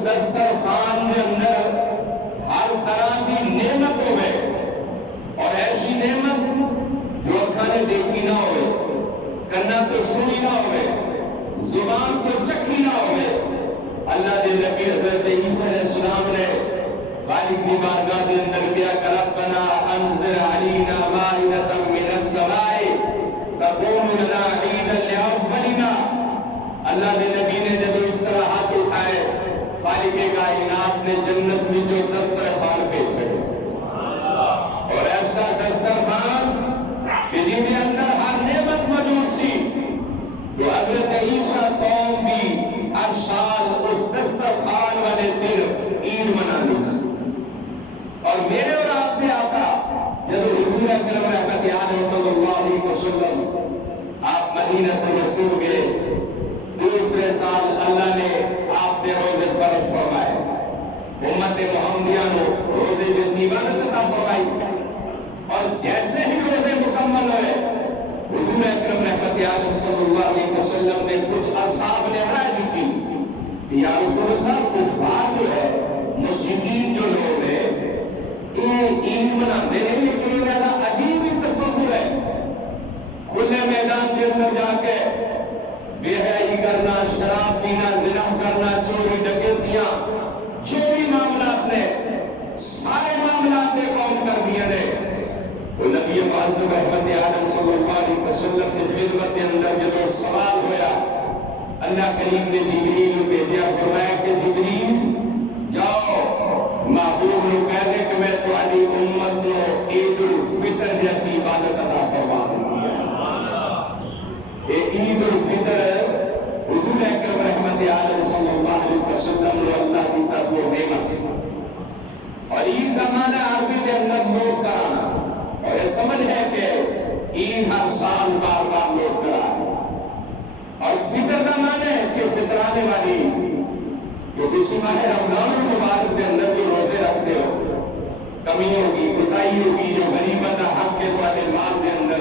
دسترخوان کے اندر ہر طرح کی نعمت ہوئے، اور ایسی نعمت جو اکھاں نے دیکھی نہ ہوئے، کنا تو سنی نہ ہوئے، زبان تو چکھی نہ ہوئے۔ اللہ دے نبی حضرت عیسیٰ علیہ السلام نے خالق کی بارگاہ کے اندر کیا کہ ربنا انزل علینا مائدۃ من السماء تکون لنا عیدا لاولنا۔ اللہ دے نبی نے جب اس طرح ہاتھ اٹھائے، خالق کائنات نے جنت میں جو دسترخوان بھیجا، اور ایسا دسترخوان کہ جن کے اندر ہر نعمت موجود سی، تو حضرت عیسیٰ قوم بھی ہر سال اس دسترخوان والے دن عید منانی سی۔ اور میرے اور آپ کے آقا جب حضور اکرم رحمت عالم صلی اللہ علیہ وسلم آپ مدینہ رسول گئے، دوسرے سال اللہ نے آپ نے روزے فرض فرمائے، امت محمدیہ نے روزے جیسی عبادت عطا فرمائی، اور جیسے ہی روزے مکمل ہوئے، حضور اکرم رحمت عالم صلی اللہ علیہ وسلم نے کچھ اصحاب نے رائے دی کی کہ یا رسول اللہ، کفار جو ہے، مشرکین جو لوگ ہیں، عید مناتے ہیں، لیکن یہ میرا عجیب ہی تصور ہے، کھلے میدان کے اندر جا کے بے حیائی کرنا، شراب پینا، زنا کرنا، چوری ڈکیتیاں، جو بھی معاملات نے، سارے معاملات قوم کر دیے نے۔ تو نبی معظم رحمت عالم صلی اللہ علیہ وسلم کی خدمت کے اندر جب سوال ہویا، اللہ کریم نے جبریل کو بھیجا، فرمایا کہ جبریل جاؤ محبوب نے کہہ دے کہ میں تمہاری امت کو عید الفطر جیسی عبادت عطا فرما دوں گی۔ عید الفطر حضور اکرم رحمت عالم صلی اللہ علیہ وسلم نے اللہ کی طرف نعمت، اور عید کا معنی عربی کے اندر لوٹ کرانا، اور یہ سمجھ ہے کہ عید ہر سال بار بار لوٹ کرانا، اور فطر کا معنی ہے کہ فطرانے والی، جو کسی ماہ رمضان المبارک کے اندر جو روزے رکھتے ہو، کمی ہوگی، کوتاہی ہوگی، جو غریبت حق کے والے مال کے اندر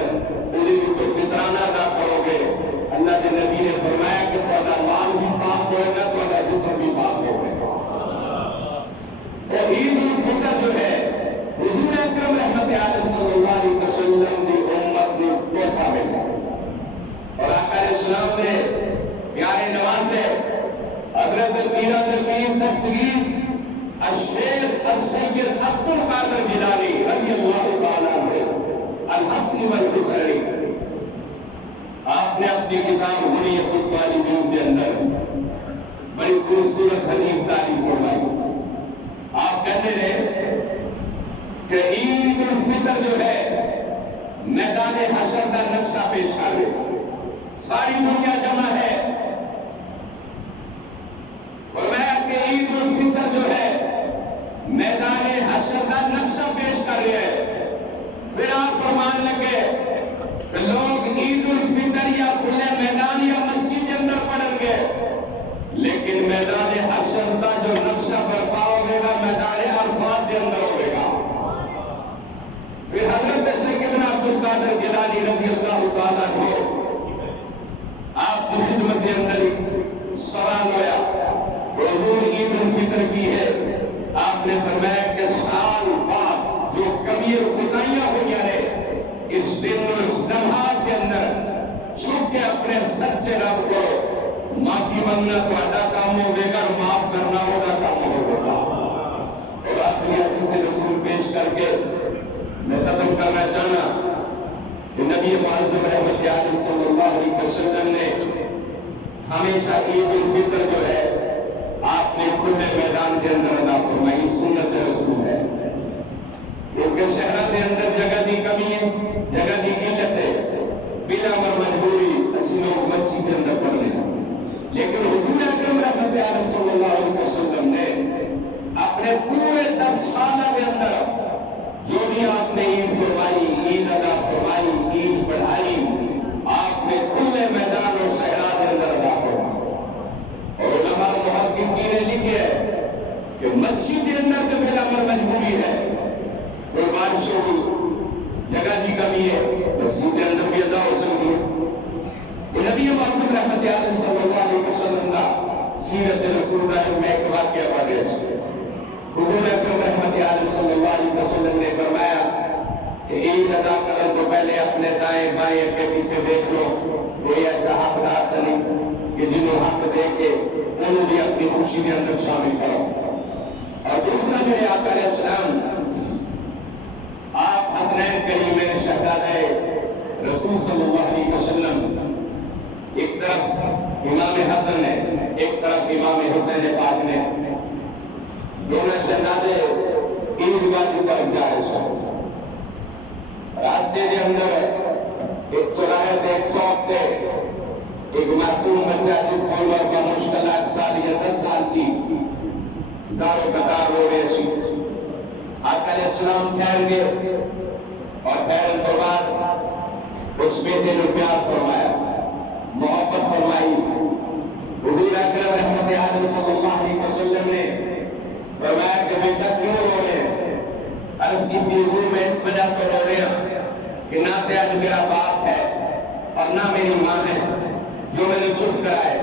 پوری تو فطرانہ ادا کرو گے، اللہ کے نبی نے فرمایا کہ تمہارا مال بھی پاک ہوئے گا، تمہارا جسم بھی پاک ہوئے گا۔ تو عید الفطر جو ہے حضور اکرم رحمت عالم صلی اللہ علیہ وسلم کی امت نے تحفہ ملا، اور آقا علیہ السلام نے پیارے نواسے حضرت میرا نبی دستگیر الشیخ السید عبد القادر جیلانی رضی اللہ تعالیٰ عنہ الحسن والحسنی، آپ نے اپنی کتاب غنیۃ الطالبین کے اندر بڑی خوبصورت حدیث تعریف فرمائی۔ آپ کہتے ہیں کہ عید الفطر جو ہے میدان حشر کا نقشہ پیش کر رہے، ساری دنیا جمع ہے، عید الفطر جو ہے میدان حشر کا نقشہ پیش کر رہے ہیں۔ پھر آپ فرمان لگے کہ لوگ عید الفطر یا کھلے میدان یا مسجد کے اندر پڑھیں گے، لیکن میدان حشر کا جو نقشہ برپا ہوگا میدان عرفات کے اندر ہوگا۔ پھر حضرت سیدنا عبد القادر جیلانی رضی اللہ تعالیٰ عنہ آپ کی خدمت کے اندر سوال ہویا، حضور عید الفطر کی ہے، آپ نے فرمایا کہ سال بعد جو کمی اور کوتاہیاں ہوئی ہیں، اس دن اور اس لمحات کے اندر چھپ کے اپنے سچے رب کو معافی مانگنا تو ادا کام ہوگا، اور معاف کرنا ہوگا کام ہوگا۔ اور آخری حدیث رسول پیش کر کے میں ختم کرنا چاہنا کہ نبی معظم رحمت عالم صلی اللہ علیہ وسلم نے ہمیشہ عید الفطر جو ہے آپ نے کھلے میدان کے اندر ادا فرمائی، سنت رسول ہے، کیونکہ شہرہ کے اندر جگہ دی کمی ہے، جگہ دی قلت ہے، بلا مجبوری اسی لوگ مسجد کے اندر پڑھنے، لیکن حضور اکرم رحمت عالم صلی اللہ علیہ وسلم نے اپنے پورے 10 سالہ کے اندر جو بھی آپ نے عید فرمائی، عید ادا فرمائی، عید پڑھائی، آپ نے کھلے میدان اور صحرا کے اندر ادا فرمائی۔ اور علماء محققین نے لکھے کہ مسجد کے اندر تو بلا مجبوری ہے، کوئی بارشوں کی جگہ کی کمی ہے، مسجد کے اندر بھی ادا ہو سکتی ہے۔ تو نبی معظم رحمت عالم صلی اللہ علیہ وسلم کا سیرت رسول اللہ میں ایک واقعہ پڑھ رہے حضور اکرم رحمت عالم صلی اللہ علیہ وسلم نے فرمایا کہ عید ادا کرنے تو پہلے اپنے دائیں بائیں کے پیچھے دیکھ لو کوئی ایسا حقدار تو نہیں کہ جنہوں حق دے کے انہوں بھی اپنی خوشی کے اندر شامل کرو. اور دوسرا میرے آقا علیہ السلام آپ حسنین کریمین شہزادہ رسول صلی اللہ علیہ وسلم ایک طرف امام حسن نے ایک طرف امام حسین پاک نے دونوں شہزادے عیدگاہ کی طرف جا رہے ہیں. راستے کے اندر ایک چوراہے تے ایک چوک تے ایک معصوم بچہ جس کی عمر کا مشکل 8 سال یا 10 سال سی زارو قطار رو رہے سی. آقا علیہ السلام ٹھہر گئے اور ٹھہرن کے بعد اس بیٹے نے پیار فرمایا محبت فرمائی. حضور اکرم رحمت عالم صلی اللہ علیہ وسلم نے فرمایا کہ بیٹا کیوں رو رہے ہیں؟ عرض کی تھی حضور میں اس وجہ تو رو رہے ہیں کہ نہ تو آج میرا باپ ہے اور نہ میری ماں ہے جو میں نے چپ کرائے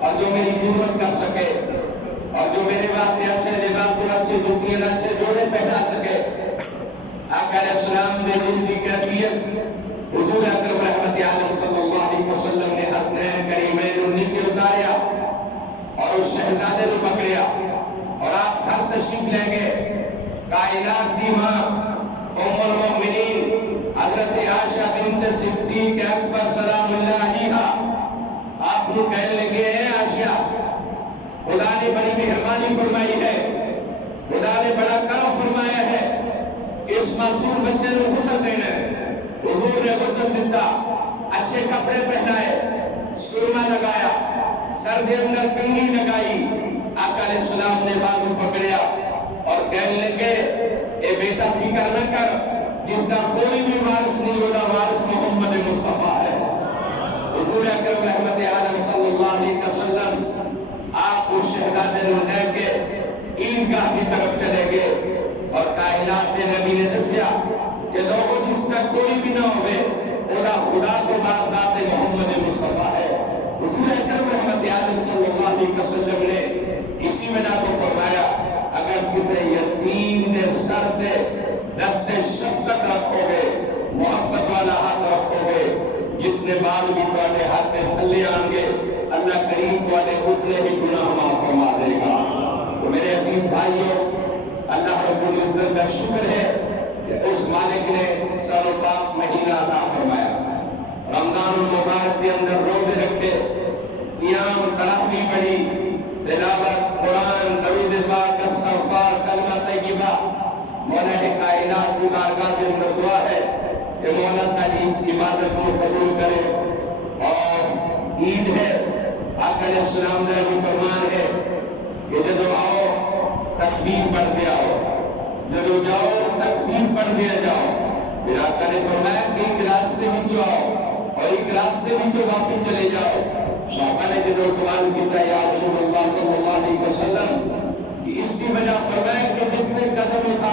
اور جو میری خدمت کر سکے اور جو میرے واسطے اچھے لباس اور اچھے جوتیاں اچھے جوڑے پہنا سکے. آقا علیہ السلام نے دل کی کیفیت حضور اکرم رحمت عالم صلی اللہ علیہ وسلم نے حسنین کریمین کو نیچے اتاریا اور اس شہزادے کو پکڑیا اور آپ گھر تشریف لے گئے. کائنات کی ماں ام المؤمنین حضرت عائشہ بنت صدیق اکبر سلام اللہ علیہا آپ کو کہنے لگے ہیں عائشہ خدا نے بڑی مہربانی فرمائی ہے خدا نے بڑا کرم فرمایا ہے اس معصوم بچے کو غسل دینا ہے. حضور نے غسل دیتا اچھے کپڑے پہنائے سرما لگایا سر کے اندر کنگھی لگائی. آقا علیہ السلام نے بازو پکڑیا اور کہنے لگے اے بیٹا فکر نہ کر جس کا کوئی بھی وارث نہیں ہوگا وارث محمد مصطفیٰ ہے. حضور اکرم رحمت عالم صلی اللہ علیہ وسلم آپ اس شہزادے کو لے کے عیدگاہ کی طرف چلے گئے اور کائنات کے نبی نے دسیا کہ لوگوں جس کا کوئی بھی نہ ہوئے اولا خدا کو بعد ذات محمد مصطفیٰ ہے. حضور اکرم رحمت عالم صلی اللہ علیہ وسلم نے اسی وجہ کو فرمایا اگر کسی یتیم نے سر دے دست شفقت رکھو گے محبت والا ہاتھ رکھو گے جتنے بال بھی تواڈے ہاتھ میں تھلے آن گے اللہ کریم تواڈے اتنے ہی گناہ معاف فرما دے گا. تو میرے عزیز بھائیوں اللہ رب العزت کا شکر ہے کہ اس مالک نے سال پاک مہینہ عطا فرمایا. رمضان المبارک کے اندر روزے رکھے قیام تراویح پڑھی تلاوت قرآن درود پاک استغفار کلمہ طیبہ. مولا کائنات کی بارگاہ کے اندر دعا ہے کہ مولا ساری اس عبادت کو قبول کرے. اور عید ہے آقا علیہ السلام نے بھی فرمان ہے کہ جدو آؤ تکبیر پڑھتے آؤ جدو جاؤ تکبیر پڑھتے جاؤ. پھر آقا نے فرمایا کہ ایک راستے میں آؤ اور ایک راستے میں واپس چلے جاؤ. صحابہ نے جدو سوال کیا یا رسول اللہ صلی اللہ علیہ وسلم کہ اس کی وجہ فرمایا کہ جتنے قدم اٹھا